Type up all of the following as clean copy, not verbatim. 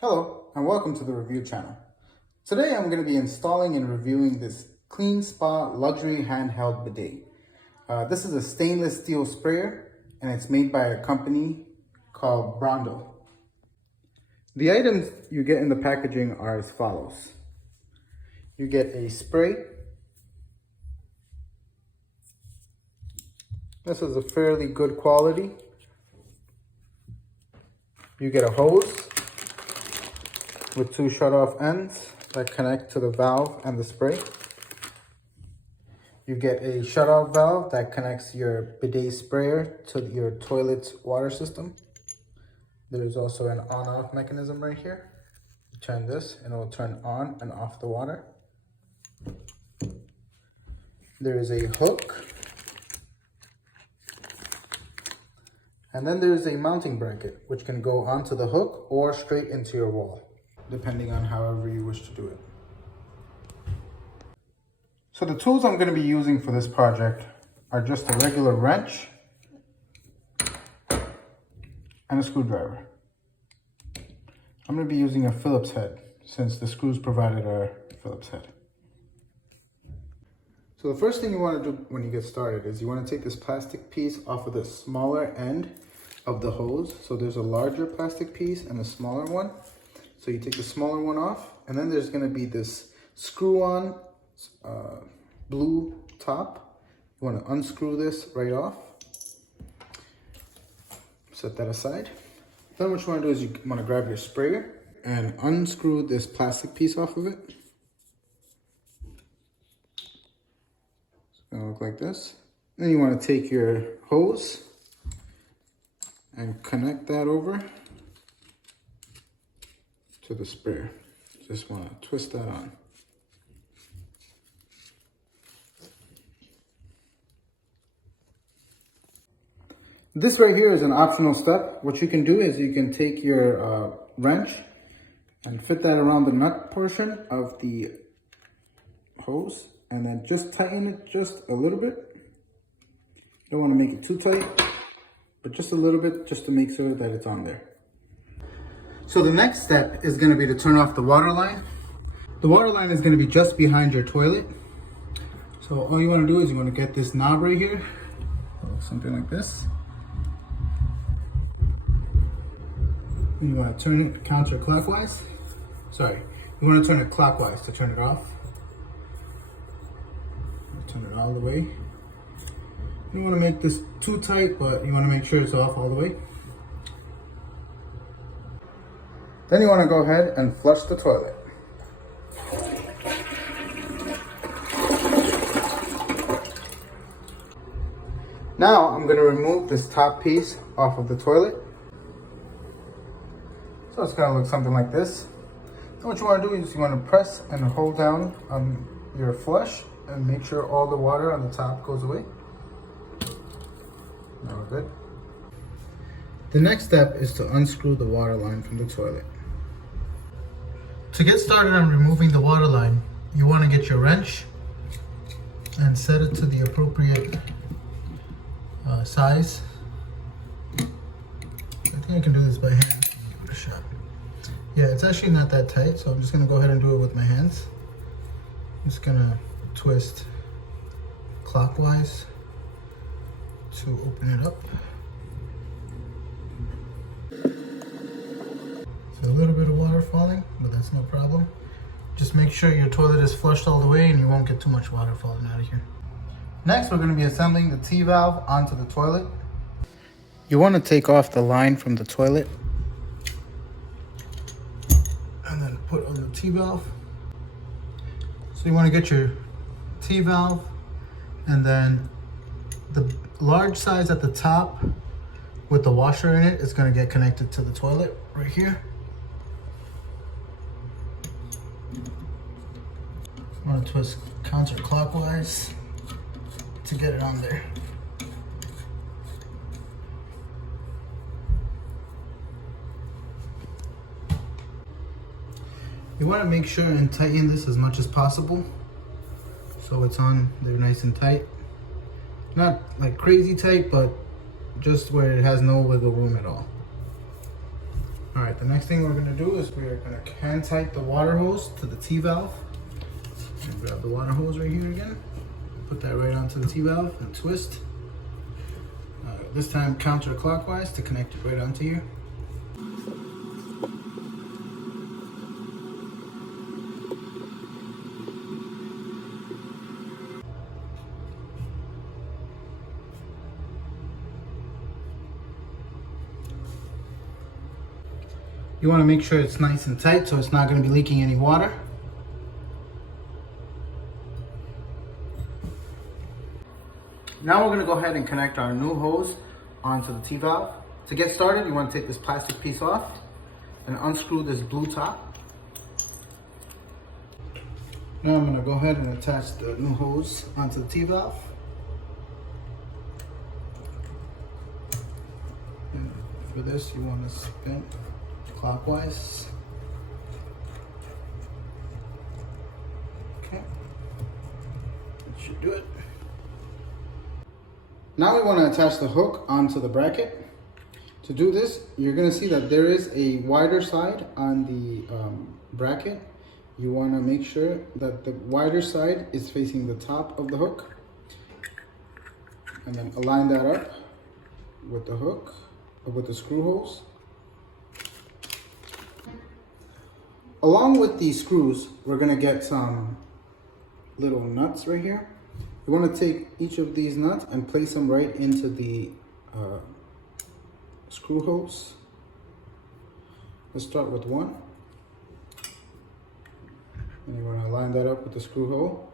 Hello and welcome to the review channel. Today I'm going to be installing and reviewing this Clean Spa luxury handheld bidet. This is a stainless steel sprayer and it's made by a company called Brondell. The items you get in the packaging are as follows. You get a spray. This is a fairly good quality. You get a hose with two shut-off ends that connect to the valve and the spray. You get a shut-off valve that connects your bidet sprayer to your toilet's water system. There's also an on-off mechanism right here. You turn this and it will turn on and off the water. There is a hook. And then there is a mounting bracket, which can go onto the hook or straight into your wall, depending on however you wish to do it. So the tools I'm going to be using for this project are just a regular wrench and a screwdriver. I'm going to be using a Phillips head since the screws provided are Phillips head. So the first thing you want to do when you get started is you want to take this plastic piece off of the smaller end of the hose. So there's a larger plastic piece and a smaller one. So you take the smaller one off, and then there's going to be this screw-on blue top. You want to unscrew this right off. Set that aside. Then what you want to do is you want to grab your sprayer and unscrew this plastic piece off of it. It's going to look like this. Then you want to take your hose and connect that over to the sprayer. Just want to twist that on. This right here is an optional step. What you can do is you can take your wrench and fit that around the nut portion of the hose and then just tighten it just a little bit. You don't want to make it too tight, but just a little bit just to make sure that it's on there. So the next step is going to be to turn off the water line. The water line is going to be just behind your toilet. So all you want to do is you want to get this knob right here, something like this. And you want to turn it counterclockwise. Sorry, you want to turn it clockwise to turn it off. Turn it all the way. You don't want to make this too tight, but you want to make sure it's off all the way. Then you want to go ahead and flush the toilet. Now I'm going to remove this top piece off of the toilet. So it's going to look something like this. And what you want to do is you want to press and hold down on your flush and make sure all the water on the top goes away. Now we're good. The next step is to unscrew the water line from the toilet. To get started on removing the water line, you want to get your wrench and set it to the appropriate size. I think I can do this by hand. Give it a shot. Yeah, it's actually not that tight, so I'm just going to go ahead and do it with my hands. I'm just going to twist clockwise to open it up. So a little bit of water falling, but that's no problem. Just make sure your toilet is flushed all the way and you won't get too much water falling out of here. Next, we're going to be assembling the T-valve onto the toilet. You want to take off the line from the toilet and then put on the T-valve. So you want to get your T-valve and then the large size at the top with the washer in it is going to get connected to the toilet right here. I'm going to twist counterclockwise to get it on there. You want to make sure and tighten this as much as possible so it's on there nice and tight. Not like crazy tight, but just where it has no wiggle room at all. All right, the next thing we're gonna do is we're gonna hand tight the water hose to the T-valve. Grab the water hose right here again. Put that right onto the T-valve and twist. This time counterclockwise to connect it right onto here. You want to make sure it's nice and tight so it's not going to be leaking any water. Now we're going to go ahead and connect our new hose onto the T-valve. To get started, you want to take this plastic piece off and unscrew this blue top. Now I'm going to go ahead and attach the new hose onto the T-valve. And for this, you want to spin clockwise. Okay, that should do it. Now we want to attach the hook onto the bracket. To do this, you're going to see that there is a wider side on the bracket. You want to make sure that the wider side is facing the top of the hook. And then align that up with the hook, or with the screw holes. Along with these screws, we're going to get some little nuts right here. You want to take each of these nuts and place them right into the screw holes. Let's start with one. And you want to line that up with the screw hole.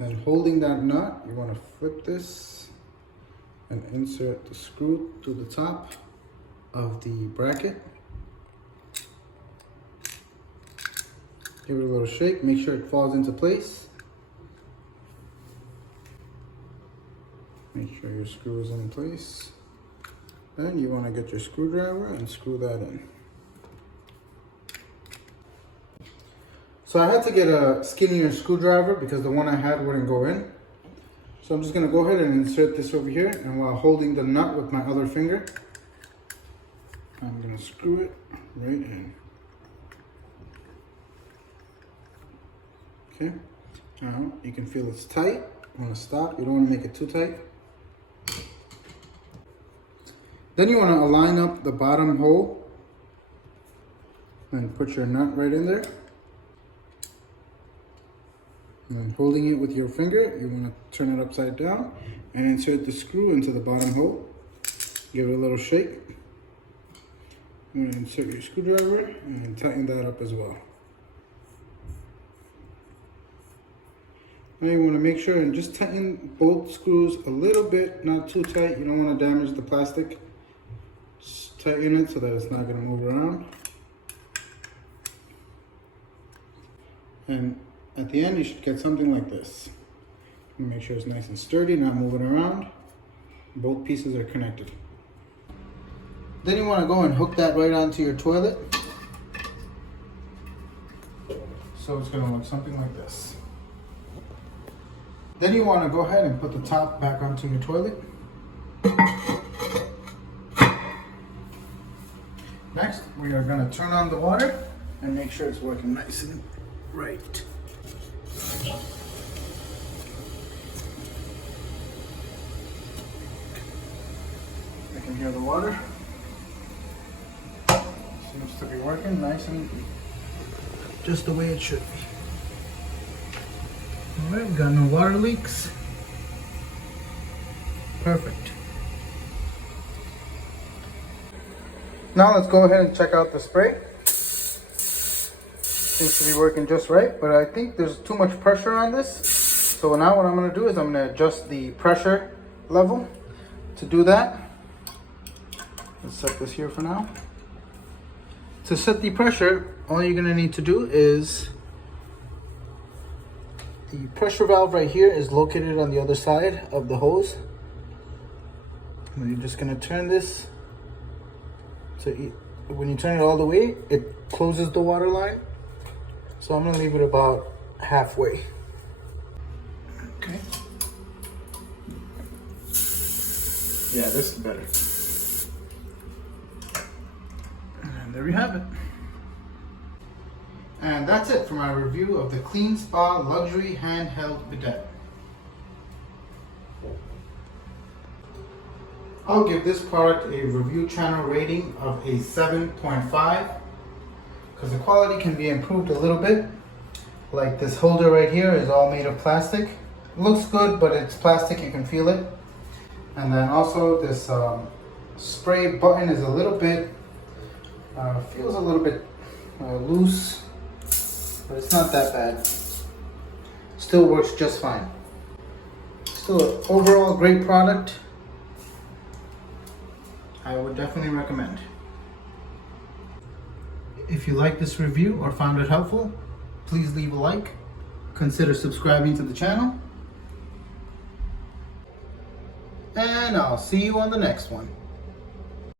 Then holding that nut, you want to flip this and insert the screw to the top of the bracket. Give it a little shake, make sure it falls into place. Make sure your screw is in place. Then you want to get your screwdriver and screw that in. So I had to get a skinnier screwdriver because the one I had wouldn't go in. So I'm just going to go ahead and insert this over here, and while holding the nut with my other finger, I'm going to screw it right in. Okay, now you can feel it's tight. You want to stop, you don't want to make it too tight. Then you want to align up the bottom hole and put your nut right in there. And then holding it with your finger, you want to turn it upside down and insert the screw into the bottom hole. Give it a little shake. And insert your screwdriver and tighten that up as well. Now you want to make sure and just tighten both screws a little bit, not too tight. You don't want to damage the plastic. Just tighten it so that it's not going to move around. And at the end, you should get something like this. Make sure it's nice and sturdy, not moving around. Both pieces are connected. Then you want to go and hook that right onto your toilet. So it's going to look something like this. Then you want to go ahead and put the top back onto your toilet. Next, we are going to turn on the water and make sure it's working nice and right. I can hear the water. Seems to be working nice and just the way it should be. All right, we got no water leaks. Perfect. Now let's go ahead and check out the spray. Seems to be working just right, but I think there's too much pressure on this. So now what I'm going to do is I'm going to adjust the pressure level. To do that, let's set this here for now. To set the pressure, all you're going to need to do is the pressure valve right here is located on the other side of the hose. And you're just going to turn this. So when you turn it all the way, it closes the water line. So I'm going to leave it about halfway. Okay. Yeah, this is better. there you have it. And that's it for my review of the Clean Spa Luxury Handheld Bidet. I'll give this product a review channel rating of a 7.5 because the quality can be improved a little bit. Like this holder right here is all made of plastic. It looks good, but it's plastic, you can feel it. And then also this spray button is a little bit, feels a little bit loose, but it's not that bad. Still works just fine. Still an overall great product. I would definitely recommend. If you like this review or found it helpful, please leave a like. Consider subscribing to the channel. And I'll see you on the next one.